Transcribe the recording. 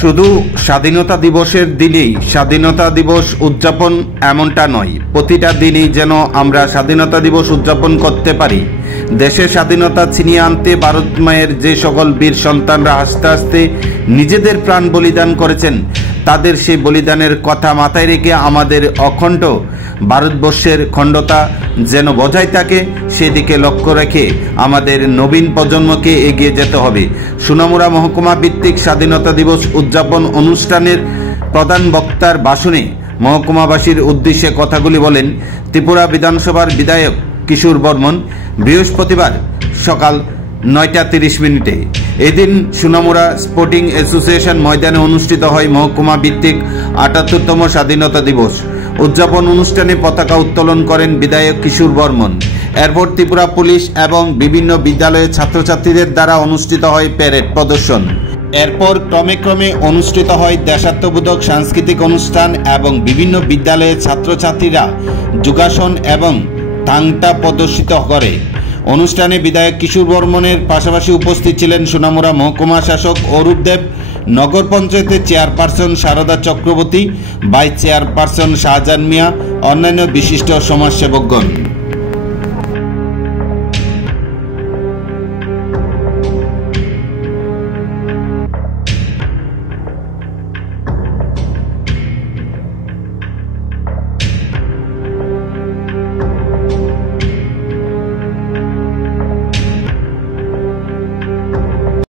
শুধু স্বাধীনতা দিবসের দিনেই স্বাধীনতা দিবস উদযাপন এমনটা নয়, প্রতিটা দিনই যেন আমরা স্বাধীনতা দিবস উদযাপন করতে পারি। দেশের স্বাধীনতা ছিনিয়ে আনতে ভারত মায়ের যে সকল বীর সন্তানরা আস্তে আস্তে নিজেদের প্রাণ বলিদান করেছেন, তাদের সেই বলিদানের কথা মাথায় রেখে আমাদের অখণ্ড ভারতবর্ষের খণ্ডতা যেন বজায় থাকে, সেদিকে লক্ষ্য রেখে আমাদের নবীন প্রজন্মকে এগিয়ে যেতে হবে। সোনামুড়া মহকুমা ভিত্তিক স্বাধীনতা দিবস উদযাপন অনুষ্ঠানের প্রধান বক্তার ভাষণে মহকুমাবাসীর উদ্দেশ্যে কথাগুলি বলেন ত্রিপুরা বিধানসভার বিধায়ক কিশোর বর্মন বৃহস্পতিবার সকাল 9:30 এদিন সোনামুড়া স্পোর্টিং অ্যাসোসিয়েশন ময়দানে অনুষ্ঠিত হয় মহকুমা ভিত্তিক ৭৮তম স্বাধীনতা দিবস উদযাপন অনুষ্ঠানে পতাকা উত্তোলন করেন বিধায়ক কিশোর বর্মন। এরপর ত্রিপুরা পুলিশ এবং বিভিন্ন বিদ্যালয়ের ছাত্রছাত্রীদের দ্বারা অনুষ্ঠিত হয় প্যারেড প্রদর্শন। এরপর ক্রমে অনুষ্ঠিত হয় দেশাত্মবোধক সাংস্কৃতিক অনুষ্ঠান এবং বিভিন্ন বিদ্যালয়ের ছাত্রছাত্রীরা যোগাসন এবং তাংটা প্রদর্শিত করে। অনুষ্ঠানে বিধায়ক কিশোর বর্মনের পাশাপাশি উপস্থিত ছিলেন সোনামুড়া মহকুমা শাসক অরূপ দেব, নগর পঞ্চায়েতের chairperson Sharada Chakraborty, vice chairperson Shahjahan Mia, অন্যান্য বিশিষ্ট সমাজসেবকগণ।